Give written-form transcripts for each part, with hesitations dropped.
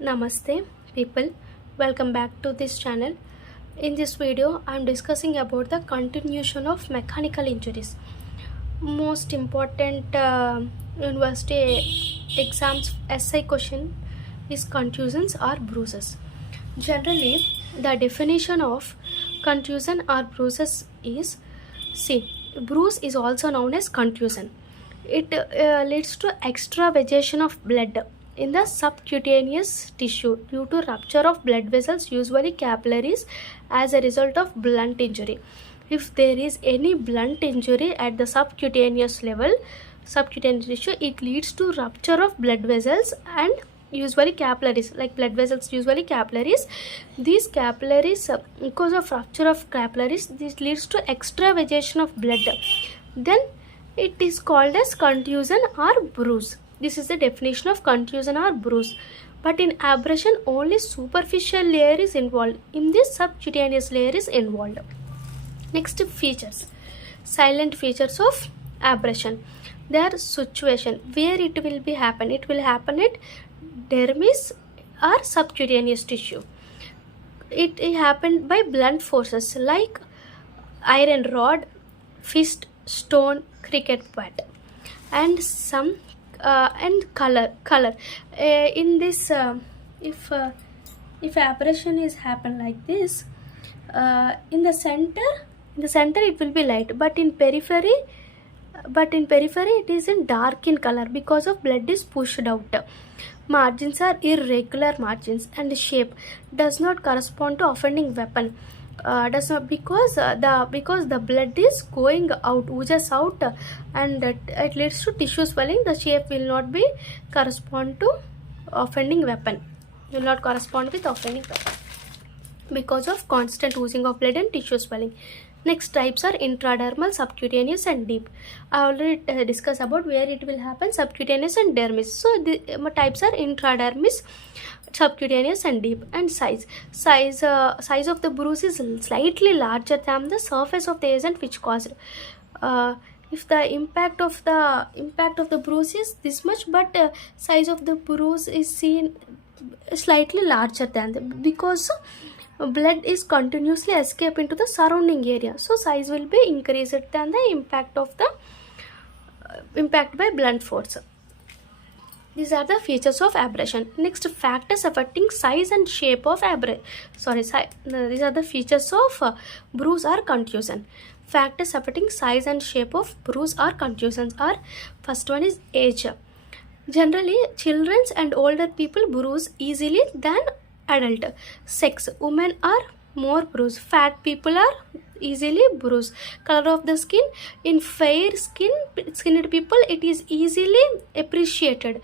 Namaste people, welcome back to this channel. In this video I am discussing about the continuation of mechanical injuries. Most important university exams essay question is contusions or bruises. Generally the definition of contusion or bruises is, see, bruise is also known as contusion. It leads to extravasation of blood in the subcutaneous tissue due to rupture of blood vessels, usually capillaries, as a result of blunt injury. If there is any blunt injury at the subcutaneous level, subcutaneous tissue, it leads to rupture of blood vessels and usually capillaries, like blood vessels, usually capillaries. These capillaries, because of rupture of capillaries, this leads to extravasation of blood. Then it is called as contusion or bruise. This is the definition of contusion or bruise. But in abrasion, only superficial layer is involved. In this, subcutaneous layer is involved. Next, features. Silent features of abrasion. Their situation, where it will be happen. It will happen at dermis or subcutaneous tissue. It happened by blunt forces like iron rod, fist, stone, cricket bat, and some and color. In this, if abrasion is happen like this, in the center it will be light, but in periphery it is in dark in color because of blood is pushed out. Margins are irregular margins, and shape does not correspond to offending weapon. Does not, because the blood is going out, oozes out, and it leads to tissue swelling. The shape will not be correspond to offending weapon, will not correspond with offending weapon because of constant oozing of blood and tissue swelling. Next types are intradermal, subcutaneous, and deep. I already discussed about where it will happen, subcutaneous and dermis. So the types are intradermis, subcutaneous, and deep. And size of the bruise is slightly larger than the surface of the agent which caused. If the impact of the bruise is this much, but size of the bruise is seen slightly larger than because blood is continuously escape into the surrounding area, so size will be increased than the impact by blunt force. These are the features of abrasion. Next, factors affecting size and shape of these are the features of bruise or contusion. Factors affecting size and shape of bruise or contusions are, first one is age. Generally, children and older people bruise easily than adult. Sex, women are more bruised. Fat people are easily bruised. Color of the skin, in fair skinned people it is easily appreciated.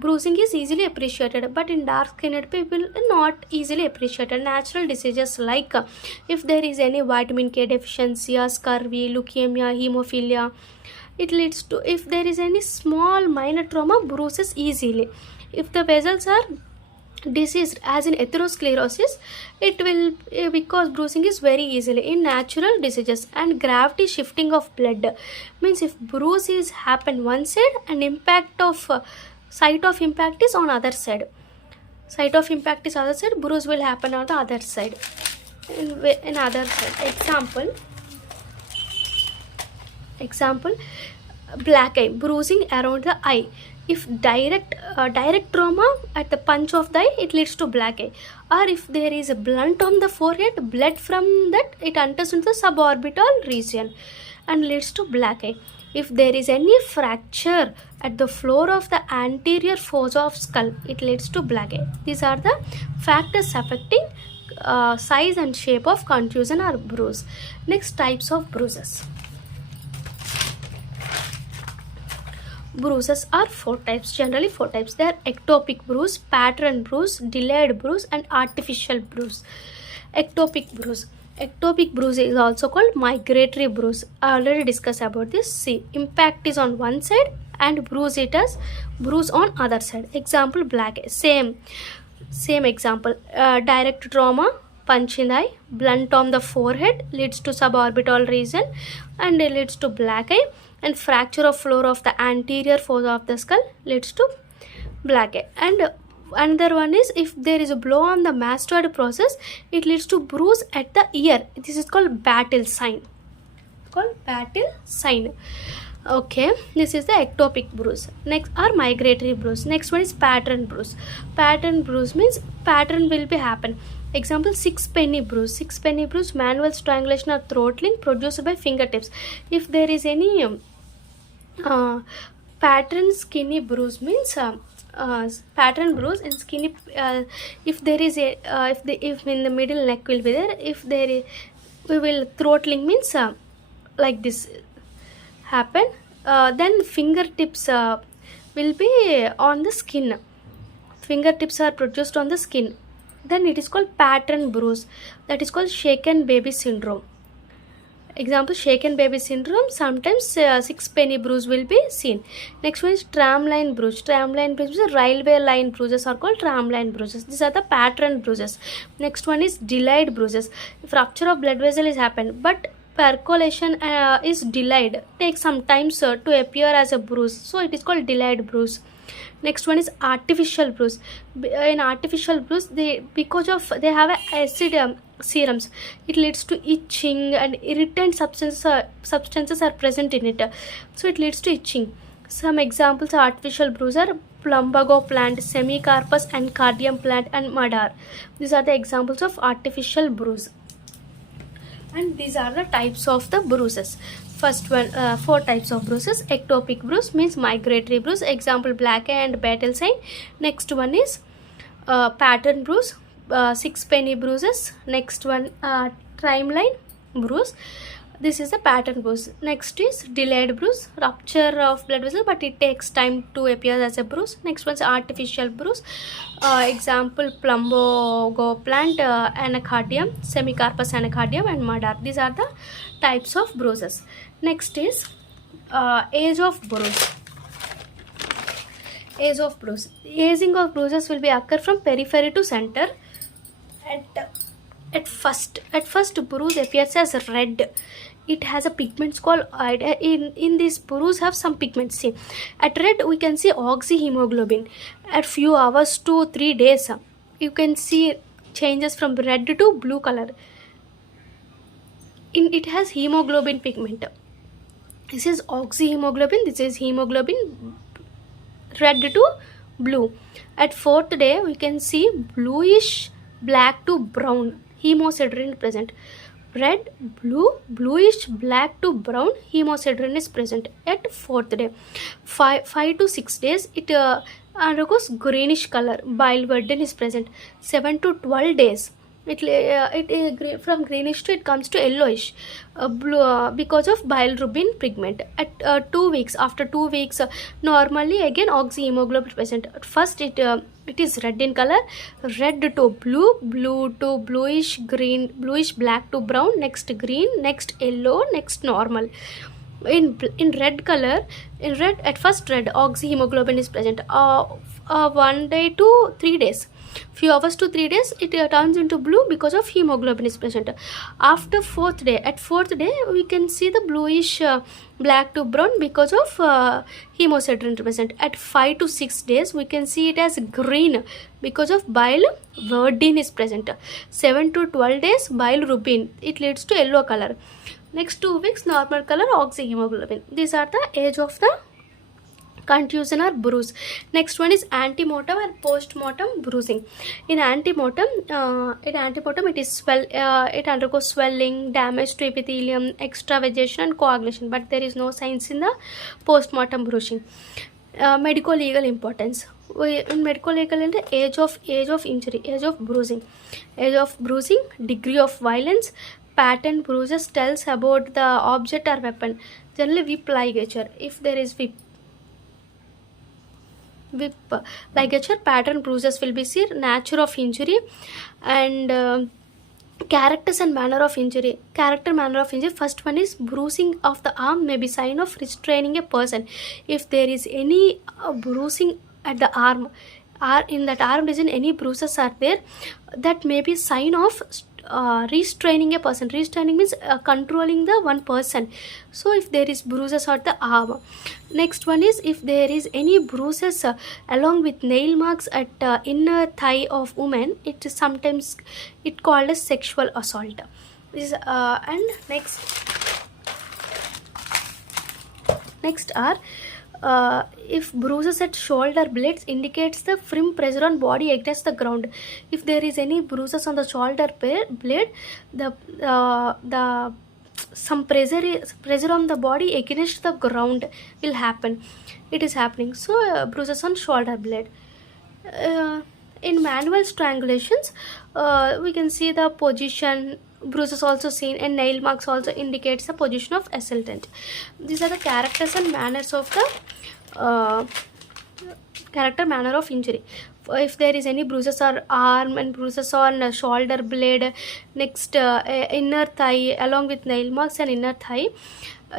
Bruising is easily appreciated, but in dark skinned people not easily appreciated. Natural diseases like if there is any vitamin K deficiency, or scurvy, leukemia, hemophilia, it leads to, if there is any small minor trauma, bruises easily. If the vessels are diseased, as in atherosclerosis, it will because bruising is very easily in natural diseases. And gravity shifting of blood means if bruise is happen one side and impact of site of impact is on other side, bruise will happen on the other side. In other side, example, black eye, bruising around the eye. If direct trauma at the punch of the eye, it leads to black eye. Or if there is a blunt on the forehead, blood from that it enters into the suborbital region and leads to black eye. If there is any fracture at the floor of the anterior fossa of skull, it leads to black eye. These are the factors affecting size and shape of contusion or bruise. Next, types of bruises. Bruises are generally four types. They are ectopic bruise, pattern bruise, delayed bruise, and artificial bruise. Ectopic bruise is also called migratory bruise. I already discussed about this. See, impact is on one side and bruise on other side. Example, black eye. Same example. Direct trauma, punch in the eye, blunt on the forehead leads to suborbital region and it leads to black eye. And fracture of floor of the anterior fossa of the skull leads to black eye. And Another one is if there is a blow on the mastoid process, it leads to bruise at the ear. This is called battle sign. Okay, this is the ectopic bruise. Next are migratory bruise. Next one is pattern bruise. Pattern bruise means pattern will be happen. Example, sixpenny bruise. Sixpenny bruise, manual strangulation or throttling produced by fingertips. If there is any pattern skinny bruise means pattern bruise and skinny, if there is a if in the middle neck will be there, if there is, we will throttling means like this happen, then fingertips will be on the skin. Fingertips are produced on the skin, then it is called pattern bruise. That is called shaken baby syndrome. Example, shaken baby syndrome, sometimes sixpenny bruise will be seen. Next one is tramline bruise. Tramline bruise, railway line bruises are called tramline bruises. These are the pattern bruises. Next one is delayed bruises. If rupture of blood vessel is happened but percolation is delayed, takes some time to appear as a bruise, so it is called delayed bruise. Next one is artificial bruise. In artificial bruise, because of they have acid serums, it leads to itching and irritant substances are present in it, so it leads to itching. Some examples of artificial bruise are plumbago plant, semicarpus and cardium plant, and madar. These are the examples of artificial bruise. And these are the types of the bruises. First one, 4 types of bruises. Ectopic bruise means migratory bruise. Example, black eye and battle sign. Next one is pattern bruise, sixpenny bruises. Next one, trimline bruise. This is the pattern bruise. Next is delayed bruise, rupture of blood vessel but it takes time to appear as a bruise. Next one is artificial bruise. Example, plumbago plant, anacardium, semicarpus anacardium, and madar. These are the types of bruises. Next is age of bruise. Age of bruise. Aging of bruises will be occur from periphery to center. At first bruise appears as red. It has a pigments called in this bruise have some pigments. See, at red we can see oxyhemoglobin. At few hours to 3 days, you can see changes from red to blue color. It has hemoglobin pigment. This is oxyhemoglobin. This is hemoglobin, red to blue. At 4th day we can see bluish black to brown hemosiderin present. Red, blue, bluish black to brown hemosiderin is present at 4th day. 5 to 6 days it undergoes greenish color, biliverdin is present. 7 to 12 days it from greenish to it comes to yellowish, blue, because of bilirubin pigment. At 2 weeks, after 2 weeks, normally again oxyhemoglobin present. At first it is red in color, red to blue, blue to bluish green, bluish black to brown, next green, next yellow, next normal. In red color, in red, at first red, oxyhemoglobin is present. 1 day to 3 days, few hours to 3 days, it turns into blue because of hemoglobin is present. After 4th day, at 4th day we can see the bluish black to brown because of hemosiderin present. At 5 to 6 days we can see it as green because of biliverdin is present. 7 to 12 days, bilirubin, it leads to yellow color. Next 2 weeks, normal color, oxyhemoglobin. These are the age of the contusion or bruise. Next one is antemortem and postmortem bruising. In antemortem, it is it undergoes swelling, damage to epithelium, extravasation and coagulation, but there is no signs in the postmortem bruising. Medical legal importance. In medical legal, in the age of injury, age of bruising, degree of violence. Pattern bruises tells about the object or weapon. Generally whip ligature. If there is whip ligature, pattern bruises will be seen. Nature of injury and characters and manner of injury. First one is bruising of the arm may be sign of restraining a person. If there is any bruising at the arm, or in that arm region any bruises are there, that may be sign of restraining a person. Restraining means controlling the one person. So if there is bruises on the arm. Next one is if there is any bruises along with nail marks at inner thigh of women, it is sometimes it called as sexual assault. And next are if bruises at shoulder blades indicates the firm pressure on body against the ground. If there is any bruises on the shoulder blade, the some pressure on the body against the ground will happen. It is happening. So bruises on shoulder blade. In manual strangulations, we can see the position. Bruises also seen, and nail marks also indicates the position of assailant. These are the characters and manners of the manner of injury. If there is any bruises or arm and bruises on shoulder blade, next inner thigh along with nail marks and inner thigh,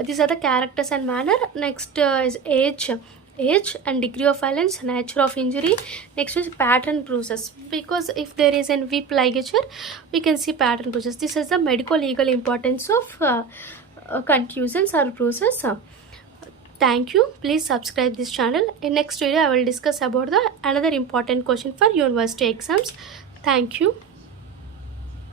these are the characters and manner. Next is age and degree of violence, nature of injury. Next is pattern bruises, because if there is a whip ligature, we can see pattern bruises. This is the medical legal importance of contusions or bruises. Thank you. Please subscribe this channel. In next video I will discuss about the another important question for university exams. Thank you.